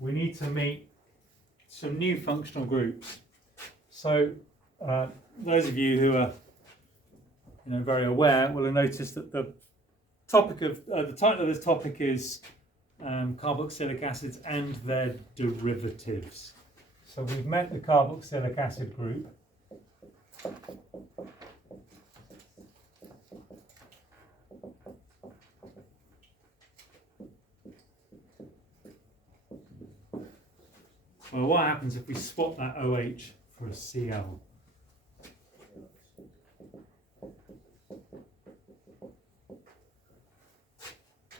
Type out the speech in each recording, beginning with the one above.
we need to meet some new functional groups. So those of you who are very aware will have noticed that the topic of the title of this topic is carboxylic acids and their derivatives. So we've met the carboxylic acid group. Well, what happens if we swap that OH for a Cl?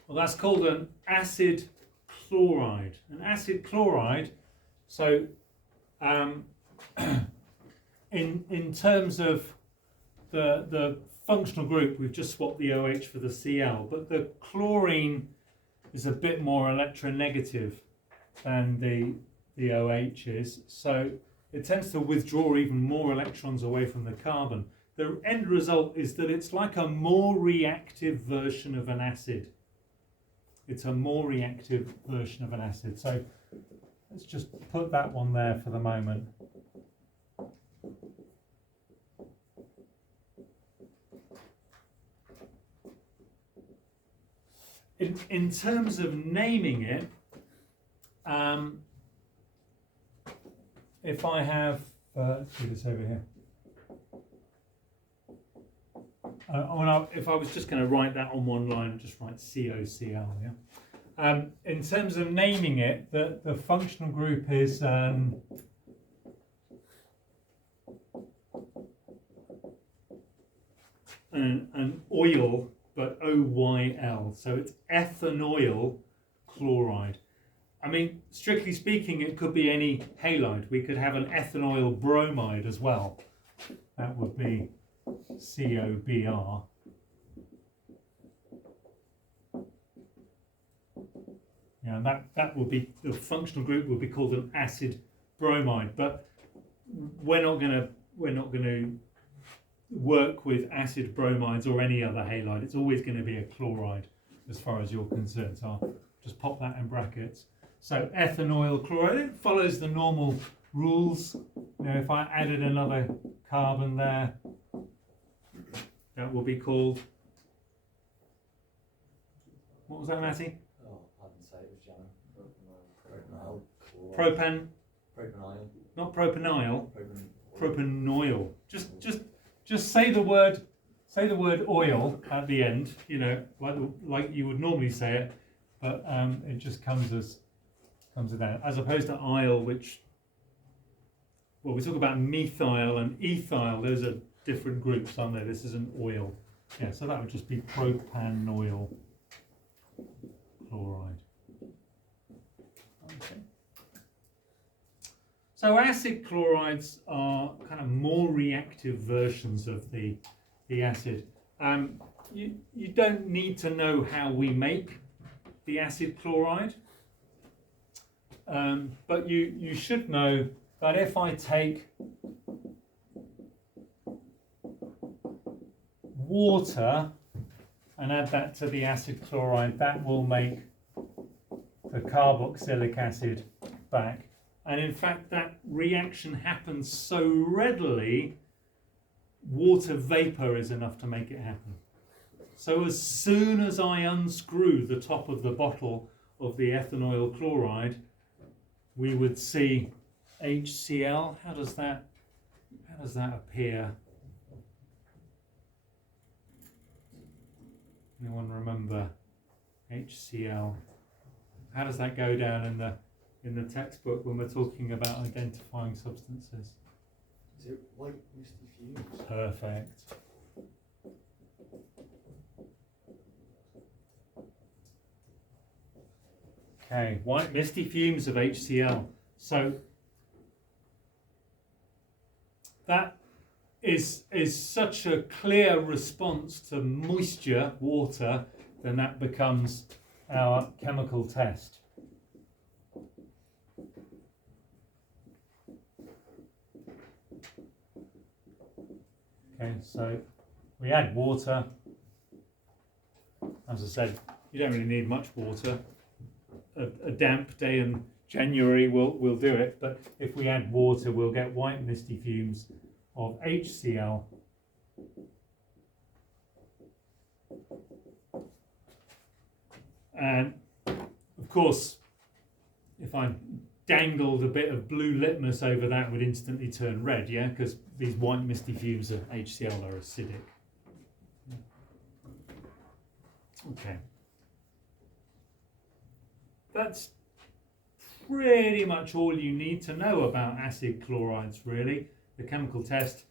Well, that's called an acid chloride. An acid chloride, so in terms of the functional group, we've just swapped the OH for the Cl, but the chlorine is a bit more electronegative than the OH is, so it tends to withdraw even more electrons away from the carbon. The end result is that it's like a more reactive version of an acid. It's a more reactive version of an acid. So let's just put that one there for the moment. In terms of naming it, if I have, let's do this over here. If I was just going to write that on one line, just write COCl, yeah. In terms of naming it, the functional group is an oil, but OYL, so it's ethanoyl chloride. I mean, strictly speaking, it could be any halide. We could have an ethanoyl bromide as well. That would be COBr. Yeah, that would be, the functional group would be called an acid bromide. But we're not going to work with acid bromides or any other halide. It's always going to be a chloride as far as you're concerned. So I'll just pop that in brackets. So ethanoyl chloride, it follows the normal rules. If I added another carbon there, that will be called, what was that, Matty? Oh, I didn't say it was Jan. Propan. Propanol. Not propanol. Propanoil. Propanoil. Just say the word oil at the end. Like you would normally say it, but it just comes as that, as opposed to ile, which, well, we talk about methyl and ethyl. Those are different groups, aren't they? This is an oil. Yeah, so that would just be propanoyl chloride. Okay. So acid chlorides are kind of more reactive versions of the acid. You don't need to know how we make the acid chloride, but you should know that if I take water and add that to the acid chloride, that will make the carboxylic acid back. And in fact, that reaction happens so readily, water vapor is enough to make it happen. So as soon as I unscrew the top of the bottle of the ethanoyl chloride, we would see HCl. How does that appear? Anyone remember HCl? How does that go down in the textbook when we're talking about identifying substances? Is it white misty fumes? Perfect. Okay, white misty fumes of HCl. So that is such a clear response to moisture, water, then that becomes our chemical test. Okay, so we add water. As I said, you don't really need much water. a damp day in January, we'll do it. But if we add water, we'll get white misty fumes of HCl. And of course, if I dangled a bit of blue litmus over that, it would instantly turn red, yeah? Because these white misty fumes of HCl are acidic. Okay. That's pretty much all you need to know about acid chlorides, really. The chemical test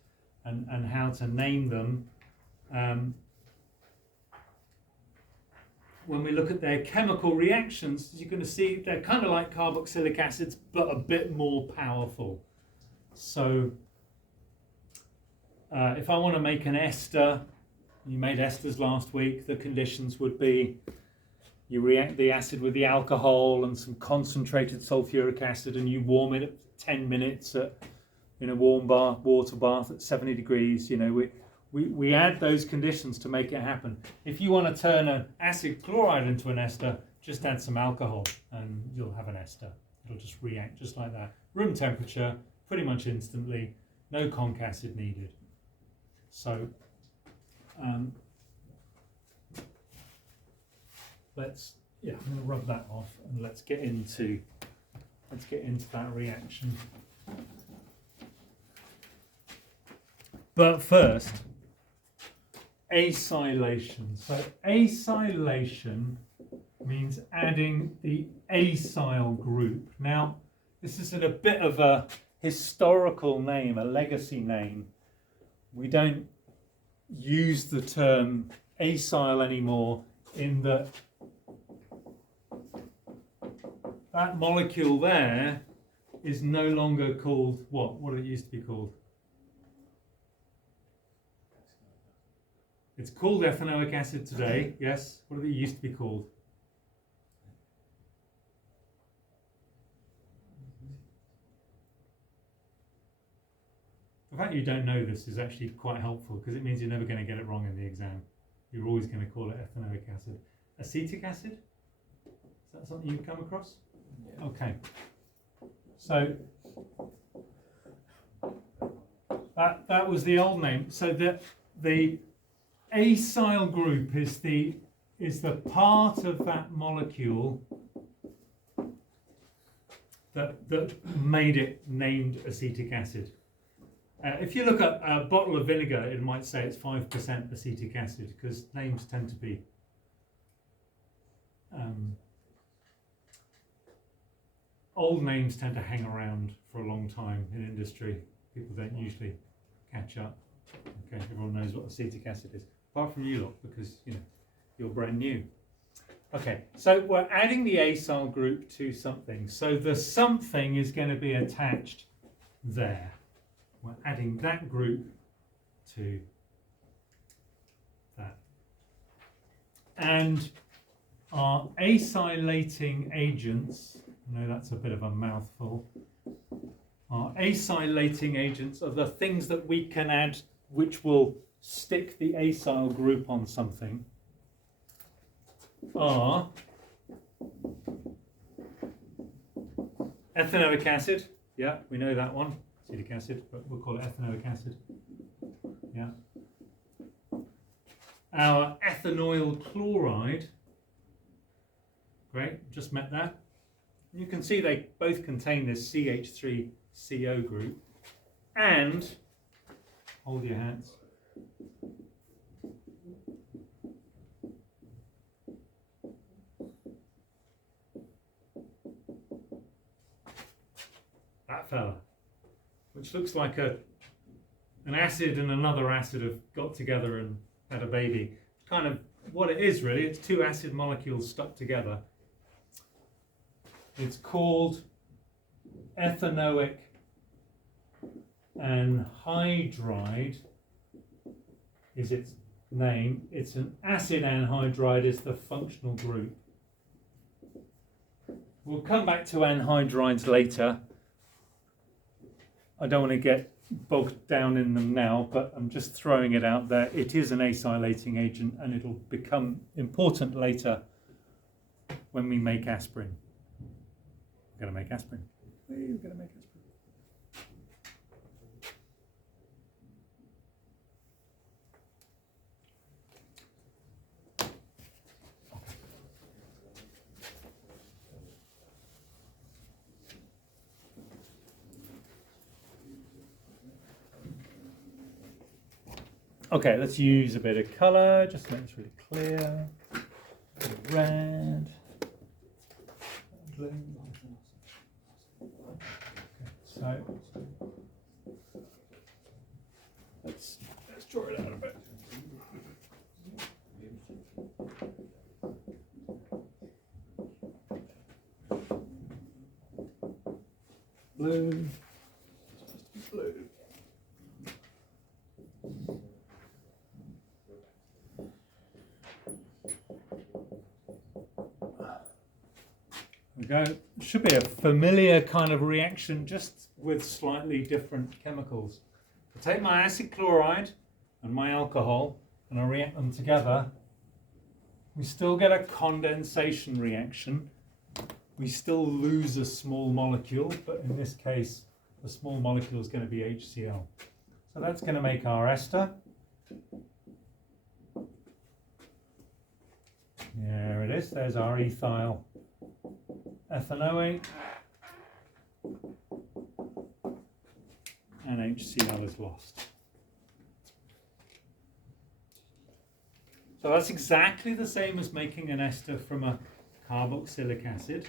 and how to name them. When we look at their chemical reactions, you're going to see they're kind of like carboxylic acids, but a bit more powerful. So if I want to make an ester, you made esters last week, the conditions would be you react the acid with the alcohol and some concentrated sulfuric acid, and you warm it at 10 minutes in a warm water bath at 70 degrees. You know, we add those conditions to make it happen. If you want to turn an acid chloride into an ester, just add some alcohol and you'll have an ester. It'll just react just like that. Room temperature, pretty much instantly, no conc acid needed. So I'm going to rub that off and let's get into that reaction. But first, acylation. So acylation means adding the acyl group. Now, this is a bit of a historical name, a legacy name. We don't use the term acyl anymore in that molecule there is no longer called what? What did it used to be called? It's called ethanoic acid today, yes. What did it used to be called? The fact you don't know this is actually quite helpful because it means you're never going to get it wrong in the exam. You're always going to call it ethanoic acid. Acetic acid? Is that something you've come across? Yeah. Okay. So that was the old name. So the acyl group is the part of that molecule that made it named acetic acid. If you look at a bottle of vinegar, it might say it's 5% acetic acid because names tend to be old names tend to hang around for a long time in industry. People don't usually catch up. Okay, everyone knows what acetic acid is, apart from you lot, because you're brand new. Okay, so we're adding the acyl group to something. So the something is going to be attached there. We're adding that group to that. And our acylating agents, I know that's a bit of a mouthful, our acylating agents are the things that we can add which will stick the acyl group on something, are ethanoic acid, yeah, we know that one, acetic acid, but we'll call it ethanoic acid, yeah. Our ethanoyl chloride, great, just met that. You can see they both contain this CH3CO group, and, hold your hands, that fella, which looks like an acid and another acid have got together and had a baby. Kind of what it is really, it's two acid molecules stuck together. It's called ethanoic anhydride is its name. It's an acid anhydride is the functional group. We'll come back to anhydrides later. I don't want to get bogged down in them now, but I'm just throwing it out there. It is an acylating agent and it'll become important later when we make aspirin. We're going to make aspirin. We're going to make aspirin. Okay, let's use a bit of colour, just to make this really clear. Red, blue. Okay, so let's draw it out a bit. Blue. Blue. There we go. Should be a familiar kind of reaction, just with slightly different chemicals. I take my acid chloride and my alcohol and I react them together. We still get a condensation reaction. We still lose a small molecule, but in this case, the small molecule is going to be HCl. So that's going to make our ester. There it is. There's our ethyl ethanoate, and HCl is lost. So that's exactly the same as making an ester from a carboxylic acid,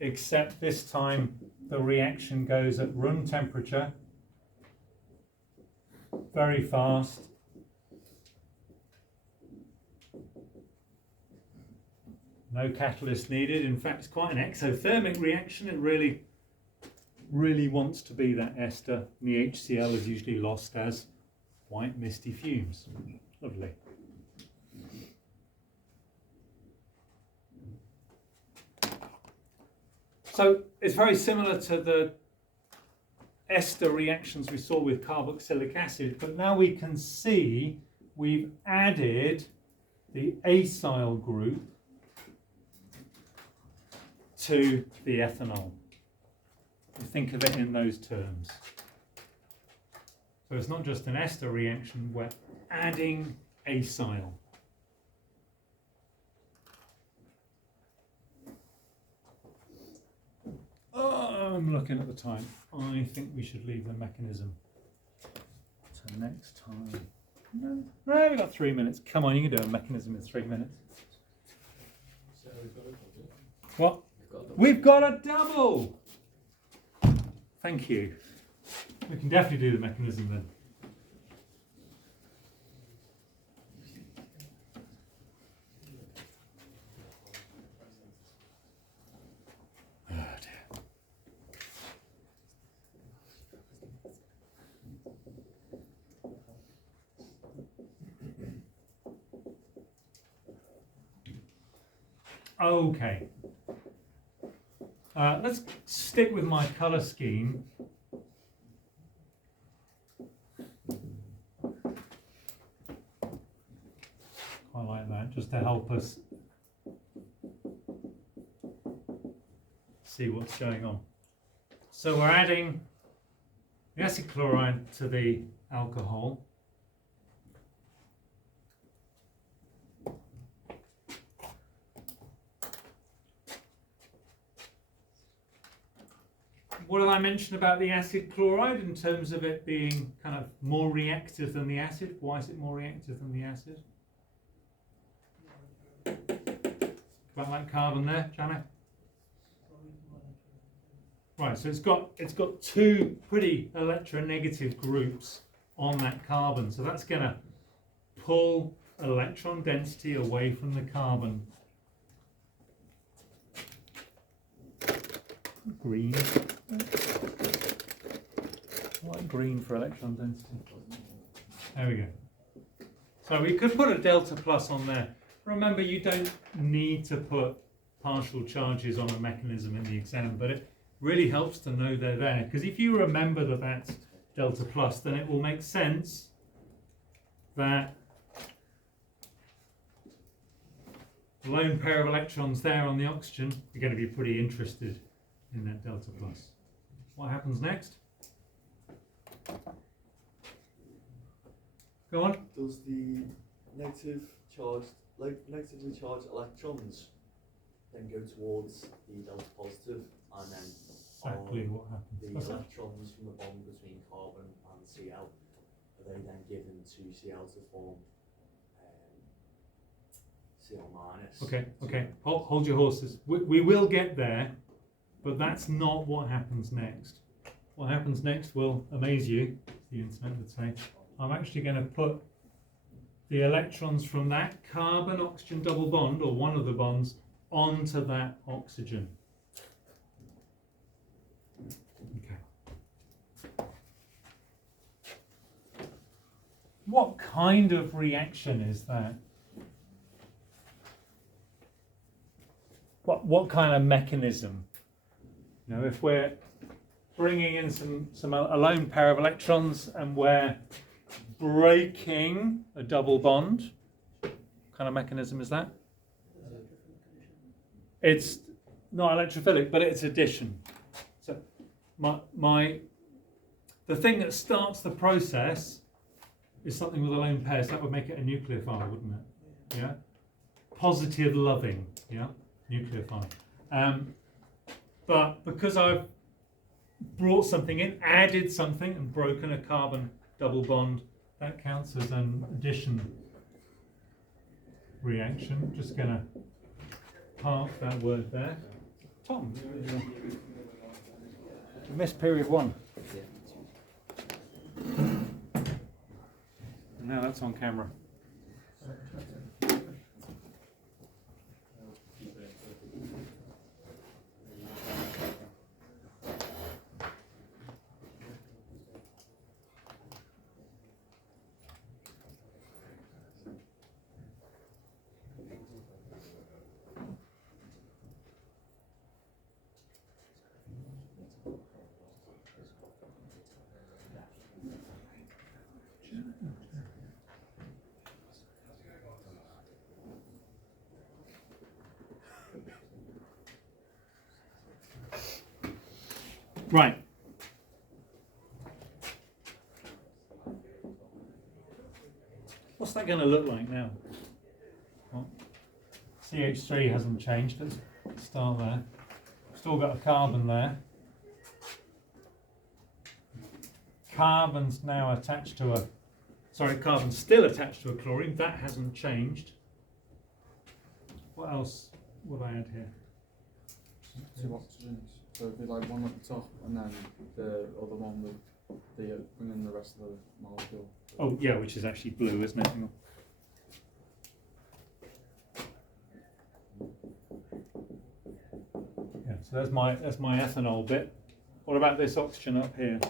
except this time the reaction goes at room temperature, very fast. No catalyst needed. In fact, it's quite an exothermic reaction. It really wants to be that ester. And the HCl is usually lost as white misty fumes. Lovely. So it's very similar to the ester reactions we saw with carboxylic acid, but now we can see we've added the acyl group to the ethanol. You think of it in those terms. So it's not just an ester reaction, we're adding acyl. Oh, I'm looking at the time. I think we should leave the mechanism to next time. No, we've got 3 minutes. Come on, you can do a mechanism in 3 minutes. What? We've got a double! Thank you. We can definitely do the mechanism then. Oh dear. Okay. Let's stick with my colour scheme. Quite like that, just to help us see what's going on. So we're adding the acid chloride to the alcohol. What did I mention about the acid chloride in terms of it being kind of more reactive than the acid? Why is it more reactive than the acid? About like carbon there, Janet? Right, so it's got two pretty electronegative groups on that carbon, so that's going to pull electron density away from the carbon. Green. I like green for electron density. There we go. So we could put a delta plus on there. Remember, you don't need to put partial charges on a mechanism in the exam, but it really helps to know they're there, because if you remember that that's delta plus, then it will make sense that the lone pair of electrons there on the oxygen, you're going to be pretty interested in that delta plus. What happens next? Go on. Does the negatively charged electrons then go towards the delta positive, and then Exactly what happens. the What's that? electrons from the bond between carbon and Cl, are they then given to Cl to form Cl minus? Okay. Hold your horses. We will get there, but that's not what happens next. What happens next will amaze you, as the internet would say. I'm actually going to put the electrons from that carbon-oxygen double bond, or one of the bonds, onto that oxygen. Okay. What kind of reaction is that? What kind of mechanism? You know, if we're bringing in a lone pair of electrons and we're breaking a double bond, what kind of mechanism is that? It's not electrophilic, but it's addition. So the thing that starts the process is something with a lone pair, so that would make it a nucleophile, wouldn't it? Yeah. Positive loving, yeah, nucleophile. But because I've brought something in, added something, and broken a carbon double bond, that counts as an addition reaction. Just going to park that word there. Tom, you missed period 1. Now that's on camera. Right. What's that going to look like now? Well, CH3 hasn't changed. Let's start there. Still got a carbon there. Carbon's now attached to a... Sorry, carbon's still attached to a chlorine. That hasn't changed. What else would I add here? 2 oxygens. So it'd be like one at the top, and then the other one with the bring in the rest of the molecule. Oh yeah, which is actually blue, isn't it? Hang on. Yeah, so that's my ethanol bit. What about this oxygen up here?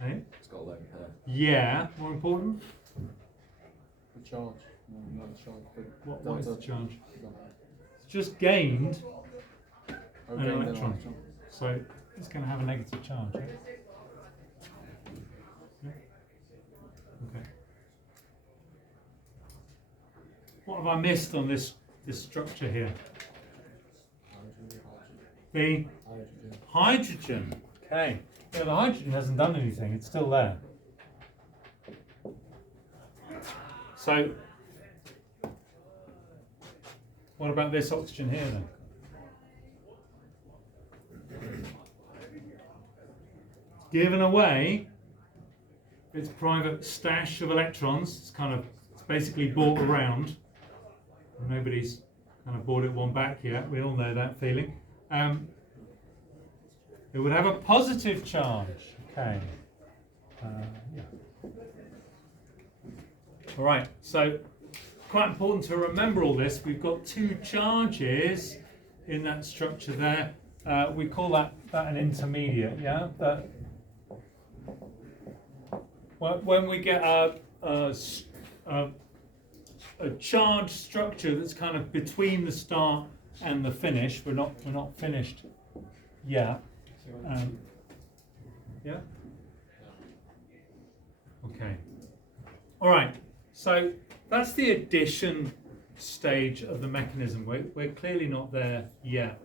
Hey? It's got a lone pair. Yeah, more important. The charge. No, the charge. What is the charge? No. It's just gained Okay, an electron. So it's going to have a negative charge. Yeah? Yeah? Okay. What have I missed on this structure here? The hydrogen. Okay. Yeah, the hydrogen hasn't done anything. It's still there. So, what about this oxygen here then? Given away its private stash of electrons. It's basically bought around. Nobody's kind of bought it one back yet. We all know that feeling. It would have a positive charge. Okay. Yeah. All right. So, quite important to remember all this. We've got 2 charges in that structure there. We call that an intermediate. Yeah. When we get a charged structure that's kind of between the start and the finish, we're not finished yet. Yeah? Okay. All right. So that's the addition stage of the mechanism. We're clearly not there yet.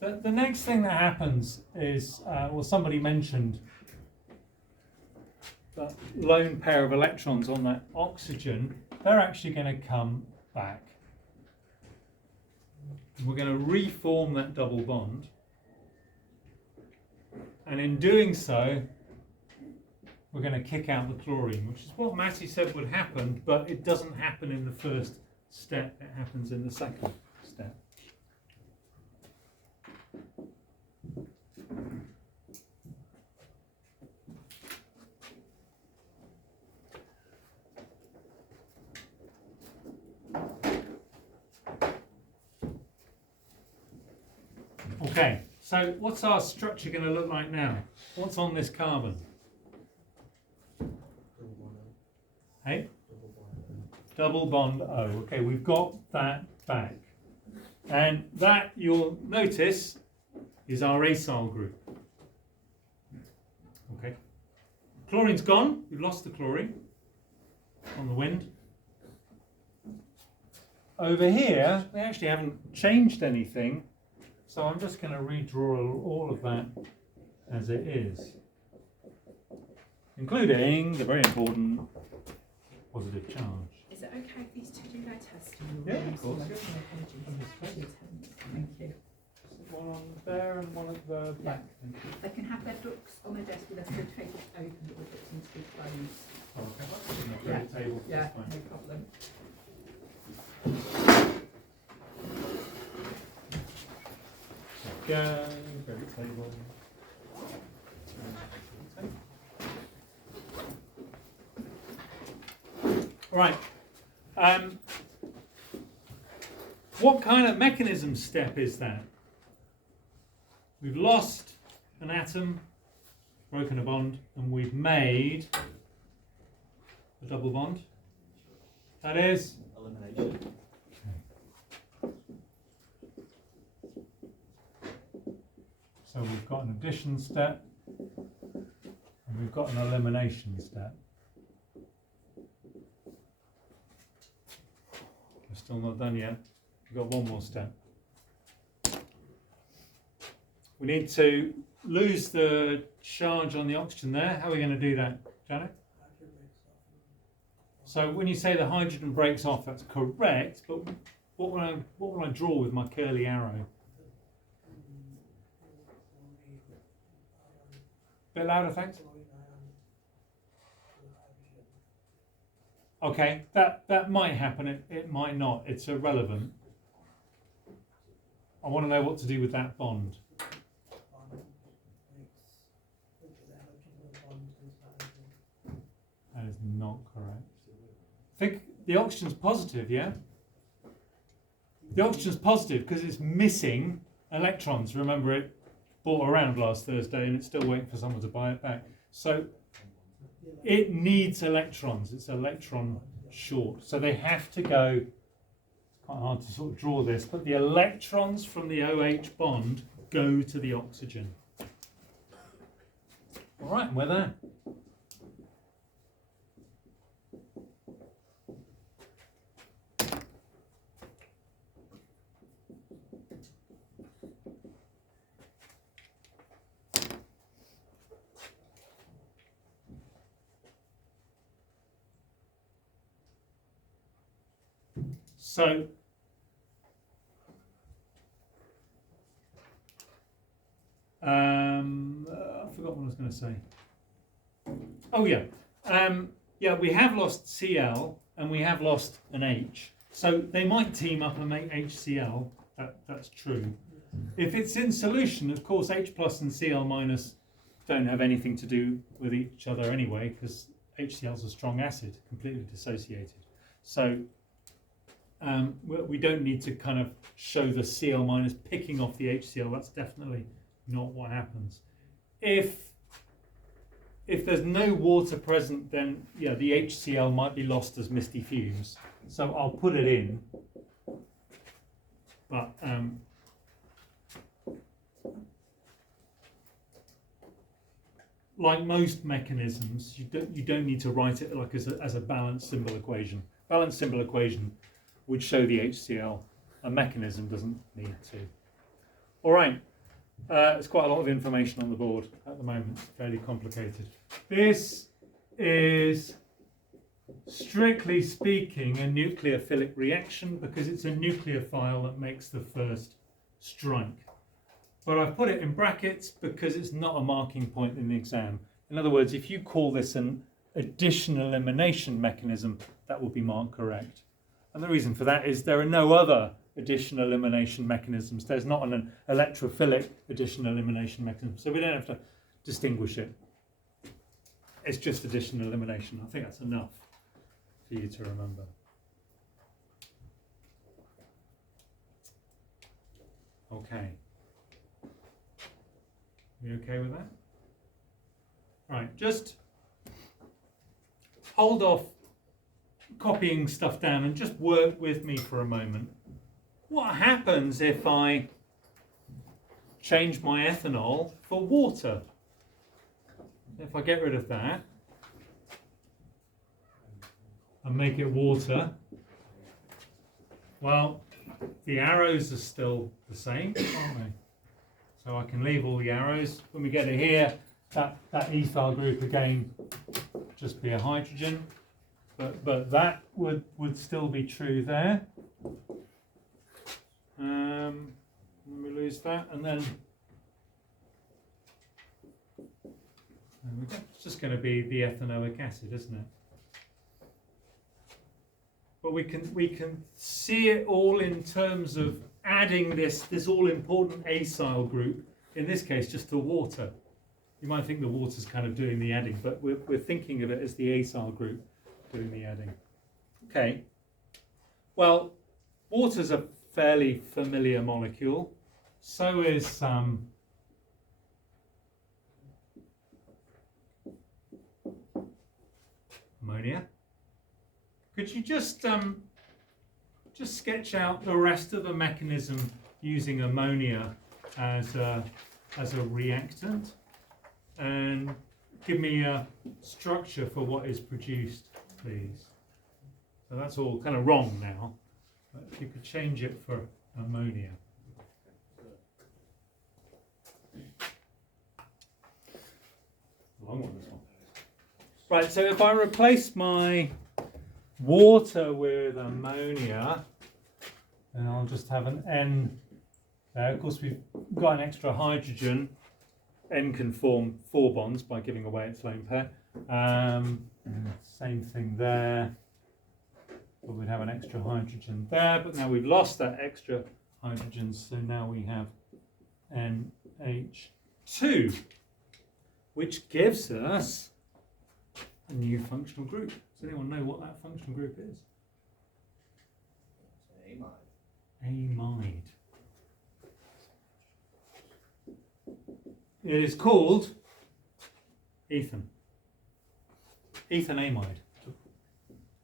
The next thing that happens is, well, somebody mentioned that lone pair of electrons on that oxygen, they're actually going to come back. We're going to reform that double bond. And in doing so, we're going to kick out the chlorine, which is what Matty said would happen, but it doesn't happen in the first step, it happens in the second step. Okay, so what's our structure going to look like now? What's on this carbon? Hey? Double bond O. Okay, we've got that back. And that, you'll notice, is our acyl group. Okay. Chlorine's gone. We've lost the chlorine on the wind. Over here, they actually haven't changed anything. So I'm just going to redraw all of that as it is, including the very important positive charge. Is it okay if these two do their test? Yeah, of course. Thank you. One on there and one at the back. They can have their books on their desk with their certificates open or books and to be closed. Okay. Yeah. Table. Yeah, That's fine. no problem. Go, credit table. All right. What kind of mechanism step is that? We've lost an atom, broken a bond, and we've made a double bond. That is Elimination. So we've got an addition step and we've got an elimination step. We're still not done yet. We've got one more step. We need to lose the charge on the oxygen there. How are we going to do that, Janet? So when you say the hydrogen breaks off, that's correct, but what will I draw with my curly arrow? Bit louder, thanks. Okay, that might happen, it might not, it's irrelevant. I want to know what to do with that bond. That is not correct. I think the oxygen's positive, yeah? The oxygen's positive because it's missing electrons. Remember, it bought around last Thursday and it's still waiting for someone to buy it back. So it needs electrons. It's electron short. So they have to go, it's quite hard to sort of draw this, but the electrons from the OH bond go to the oxygen. All right, we're there. So, I forgot what I was going to say. Oh yeah, yeah. We have lost Cl and we have lost an H. So they might team up and make HCl. That's true. If it's in solution, of course, H plus and Cl minus don't have anything to do with each other anyway, because HCl is a strong acid, completely dissociated. So we don't need to kind of show the Cl minus picking off the HCl. That's definitely not what happens. If there's no water present, then yeah, the HCl might be lost as misty fumes. So I'll put it in, but like most mechanisms, you don't need to write it like as a balanced symbol equation. Balanced symbol equation would show the HCl. A mechanism doesn't need to. All right, it's quite a lot of information on the board at the moment. It's fairly complicated. This is, strictly speaking, a nucleophilic reaction because it's a nucleophile that makes the first strike. But I've put it in brackets because it's not a marking point in the exam. In other words, if you call this an addition-elimination mechanism, that will be marked correct. And the reason for that is there are no other addition-elimination mechanisms. There's not an electrophilic addition-elimination mechanism, so we don't have to distinguish it. It's just addition-elimination. I think that's enough for you to remember. Okay. You okay with that? Right, just hold off copying stuff down and just work with me for a moment. What happens if I change my ethanol for water? If I get rid of that and make it water, well, the arrows are still the same, aren't they? So I can leave all the arrows. When we get it here, that ethyl group again just be a hydrogen, but that would still be true there. We lose that, and then there we go. It's just going to be the ethanoic acid, isn't it? But we can see it all in terms of adding this all important acyl group, in this case just to water. You might think the water's kind of doing the adding, but we're thinking of it as the acyl group doing the adding. Okay. Well, water's a fairly familiar molecule. So is ammonia. Could you just sketch out the rest of the mechanism using ammonia as a reactant, and give me a structure for what is produced, please. So that's all kind of wrong now, but if you could change it for ammonia. Long one, this one. Right, so if I replace my water with ammonia, then I'll just have an N there. Of course, we've got an extra hydrogen. N can form 4 bonds by giving away its lone pair. Same thing there. But we'd have an extra hydrogen there, but now we've lost that extra hydrogen, so now we have NH2, which gives us a new functional group. Does anyone know what that functional group is? Amide. It is called ethan. Ethan amide.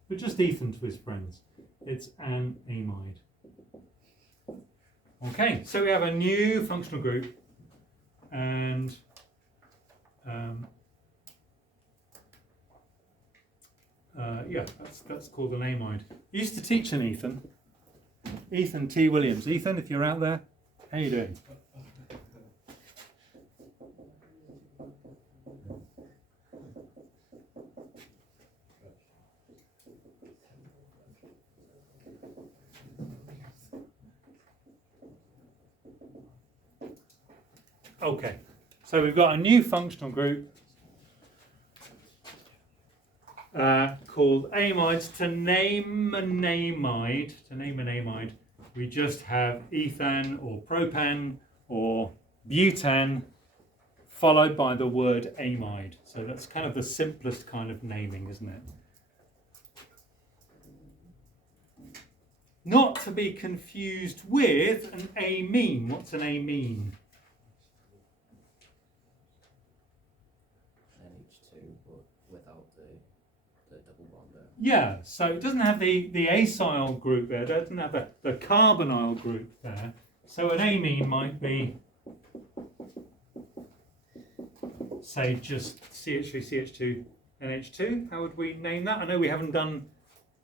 But just ethan to his friends. It's an amide. Okay, so we have a new functional group, and yeah, that's called an amide. I used to teach an Ethan T. Williams. Ethan, if you're out there, how you doing? Okay, so we've got a new functional group called amides. To name an amide, we just have ethan or propan or butan followed by the word amide. So that's kind of the simplest kind of naming, isn't it? Not to be confused with an amine. What's an amine? Yeah, so it doesn't have the acyl group there, it doesn't have the carbonyl group there. So an amine might be say just CH3, CH2, NH2. How would we name that? I know we haven't done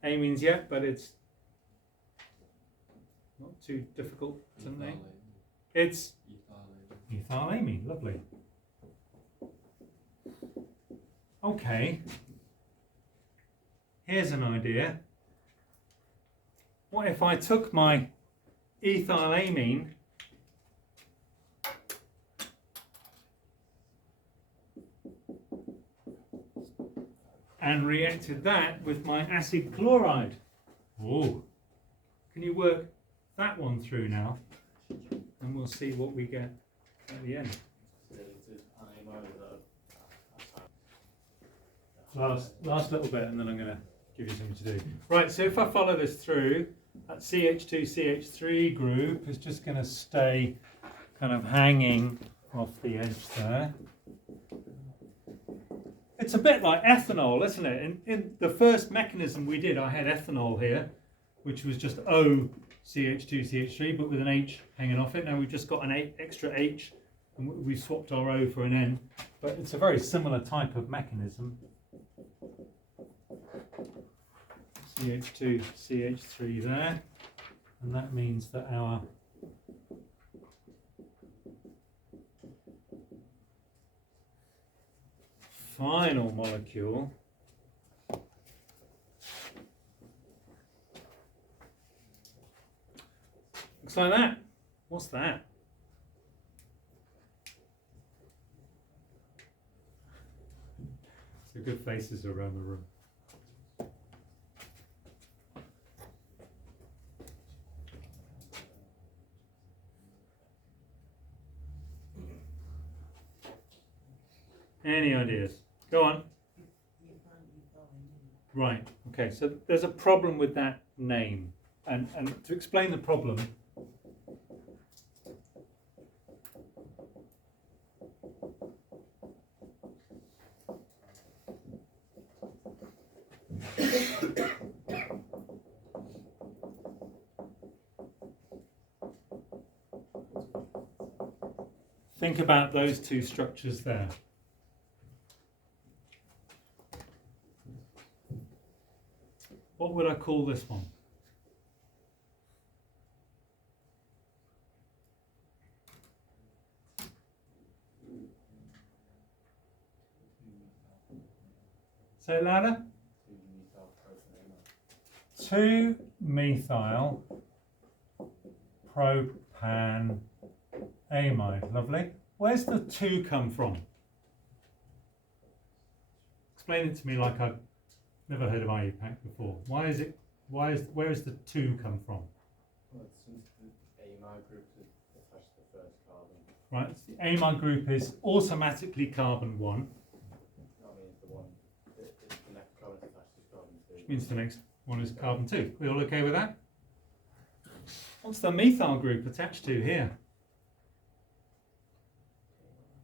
amines yet, but it's not too difficult to name. It's ethylamine. Lovely. Okay. Here's an idea. What if I took my ethylamine and reacted that with my acid chloride? Oh, can you work that one through now? And we'll see what we get at the end. Last little bit, and then I'm going to give you something to do. Right, so if I follow this through, that CH2CH3 group is just going to stay kind of hanging off the edge there. It's a bit like ethanol, isn't it? In the first mechanism we did, I had ethanol here, which was just O CH2CH3, but with an H hanging off it. Now we've just got an extra H, and we've swapped our O for an N, but it's a very similar type of mechanism. CH2, CH3 there, and that means that our final molecule looks like that. What's that? So good faces around the room. Any ideas? Go on. Right, okay, so there's a problem with that name. And to explain the problem, think about those two structures there. What would I call this one? Say it louder. 2-methyl propanamide. Lovely. Where's the 2 come from? Explain it to me like I've never heard of IUPAC before. Where is the 2 come from? Well, since the amide group is attached to the first carbon. Right, so the amide group is automatically carbon 1. That means the one, it's the next carbon attached to carbon 2. Which means the next one is carbon 2. We all okay with that? What's the methyl group attached to here?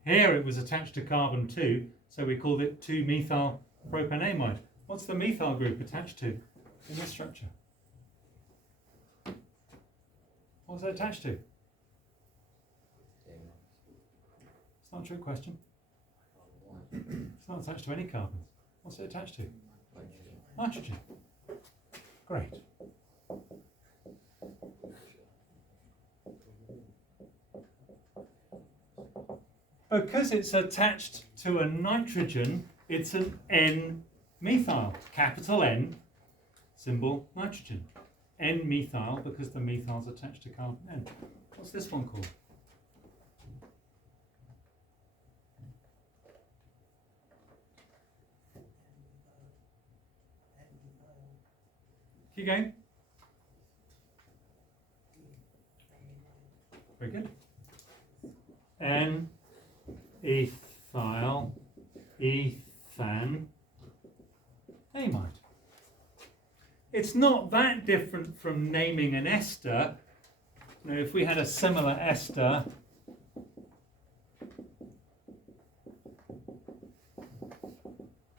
Here it was attached to carbon 2, so we called it 2-methyl propanamide. What's the methyl group attached to in this structure? What's it attached to? It's not a trick question. It's not attached to any carbons. What's it attached to? Nitrogen. Great. Because it's attached to a nitrogen, it's an N-methyl, capital N, symbol nitrogen. N-methyl, because the methyl's attached to carbon N. What's this one called? Keep going. Very good. N-ethyl ethanamide. It's not that different from naming an ester. Now, if we had a similar ester,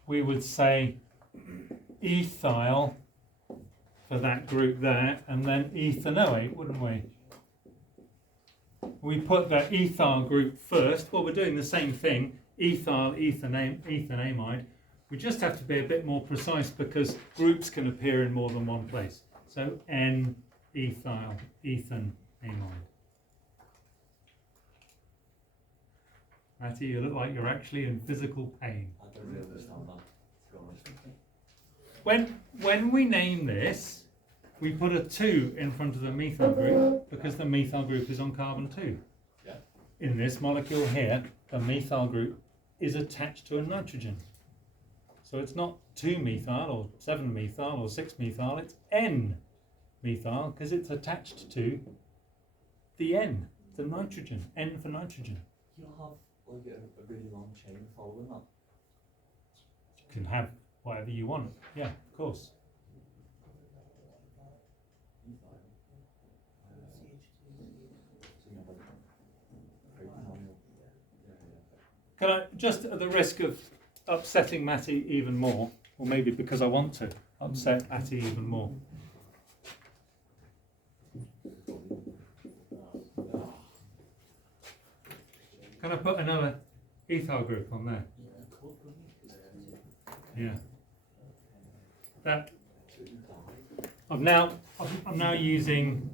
we would say ethyl for that group there, and then ethanoate, wouldn't we? We put the ethyl group first. Well, we're doing the same thing. ethanamide. We just have to be a bit more precise because groups can appear in more than one place. So N-ethyl ethanamide. Matty, you look like you're actually in physical pain. I don't really understand that, to be honest. When we name this, we put a 2 in front of the methyl group because the methyl group is on carbon 2. Yeah. In this molecule here, the methyl group is attached to a nitrogen. So it's not 2-methyl or 7-methyl or 6-methyl, it's N-methyl because it's attached to the N, the nitrogen, N for nitrogen. You'll have like a really long chain following that. You can have whatever you want, yeah, of course. Can I, just at the risk of upsetting Matty even more, or maybe because I want to upset Matty even more. Can I put another ethyl group on there? Yeah. That I'm now using.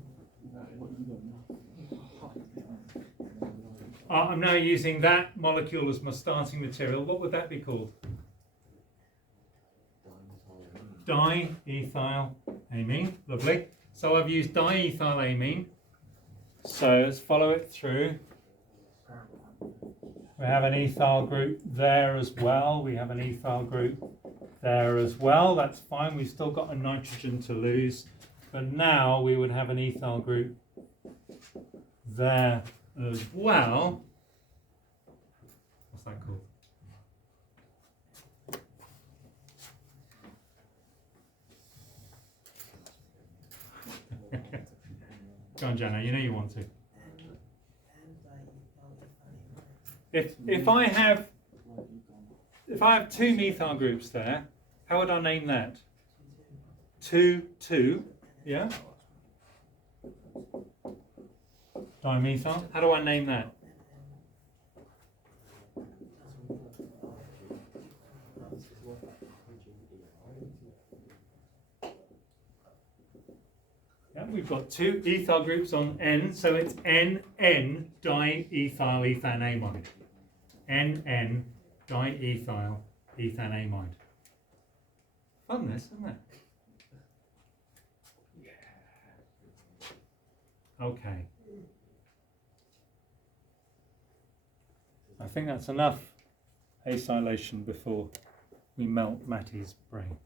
I'm now using that molecule as my starting material. What would that be called? Diethylamine. Lovely. So I've used diethylamine. So let's follow it through. We have an ethyl group there as well. We have an ethyl group there as well. That's fine. We've still got a nitrogen to lose. But now we would have an ethyl group there as well. What's that called? Go on, Jana, you know you want to. If I have 2 methyl groups there, how would I name that? 2,2, yeah? Dimethyl. How do I name that? Yeah, we've got 2 ethyl groups on N, so it's N diethyl ethanamide. N diethyl ethanamide. Fun this, isn't it? Okay. I think that's enough acylation before we melt Matty's brain.